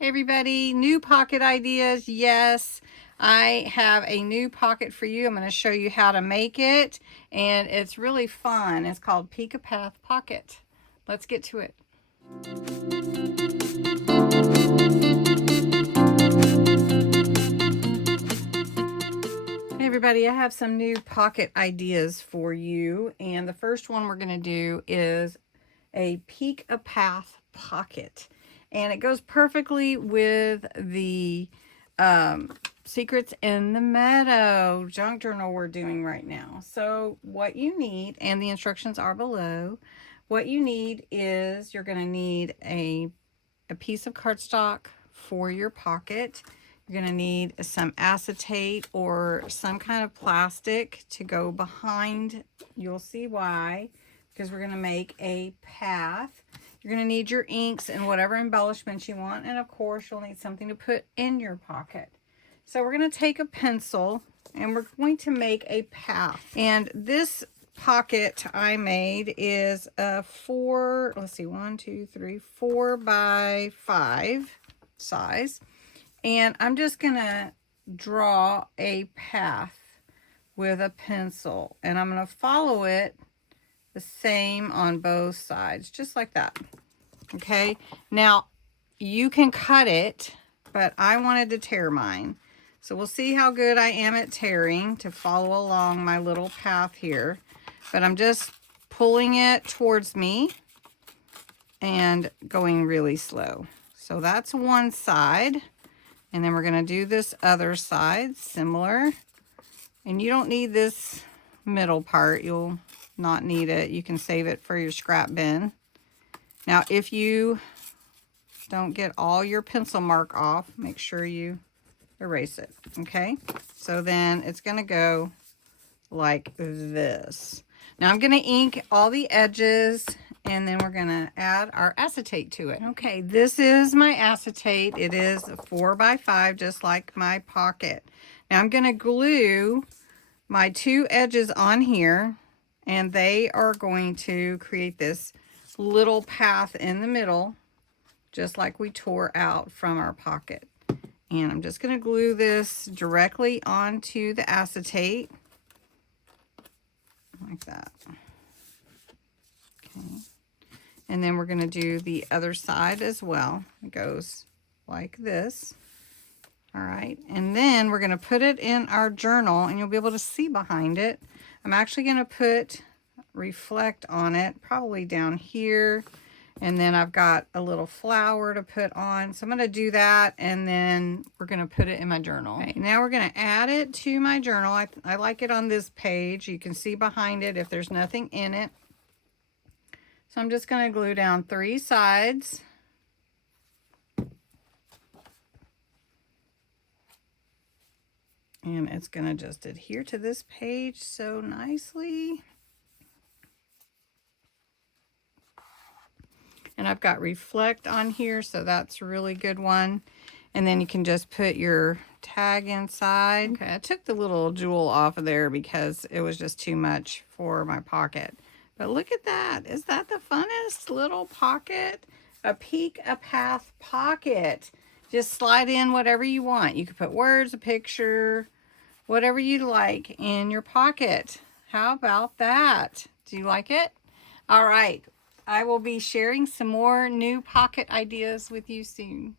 Hey everybody, new pocket ideas. Yes, I have a new pocket for you. I'm going to show you how to make it, and it's really fun. It's called Peek a Path Pocket. Let's get to it. Hey everybody, I have some new pocket ideas for you, and the first one we're going to do is a Peek a Path pocket, and it goes perfectly with the Secrets in the Meadow junk journal we're doing right now. So what you need, and the instructions are below, what you need is you're going to need a piece of cardstock for your pocket. You're going to need some acetate or some kind of plastic to go behind. You'll see why, because we're going to make a path. You're going to need your inks and whatever embellishments you want, and of course you'll need something to put in your pocket. So we're going to take a pencil and we're going to make a path. And this pocket I made is a 4 by 5 size. And I'm just going to draw a path with a pencil. And I'm going to follow it the same on both sides, just like that. Okay, now you can cut it, but I wanted to tear mine. So we'll see how good I am at tearing to follow along my little path here. But I'm just pulling it towards me and going really slow. So that's one side. And then we're going to do this other side, similar. And you don't need this middle part. You'll not need it. You can save it for your scrap bin. Now, if you don't get all your pencil mark off, make sure you erase it, okay? So then it's going to go like this. Now I'm going to ink all the edges, and then we're going to add our acetate to it. Okay, this is my acetate. It is 4 by 5, just like my pocket. Now I'm going to glue my 2 edges on here, and they are going to create this little path in the middle, just like we tore out from our pocket. And I'm just going to glue this directly onto the acetate, like that. Okay. And then we're going to do the other side as well. It goes like this. All right. And then we're going to put it in our journal, and you'll be able to see behind it. I'm actually going to put reflect on it, probably down here. And then I've got a little flower to put on. So I'm going to do that, and then we're going to put it in my journal. Okay, now we're going to add it to my journal. I like it on this page. You can see behind it if there's nothing in it. So I'm just going to glue down 3 sides. And it's going to just adhere to this page so nicely. And I've got reflect on here, so that's a really good one. And then you can just put your tag inside. Okay, I took the little jewel off of there because it was just too much for my pocket. But look at that. Is that the funnest little pocket? A Peek a Path pocket. Just slide in whatever you want. You can put words, a picture, whatever you like in your pocket. How about that? Do you like it? All right. I will be sharing some more new pocket ideas with you soon.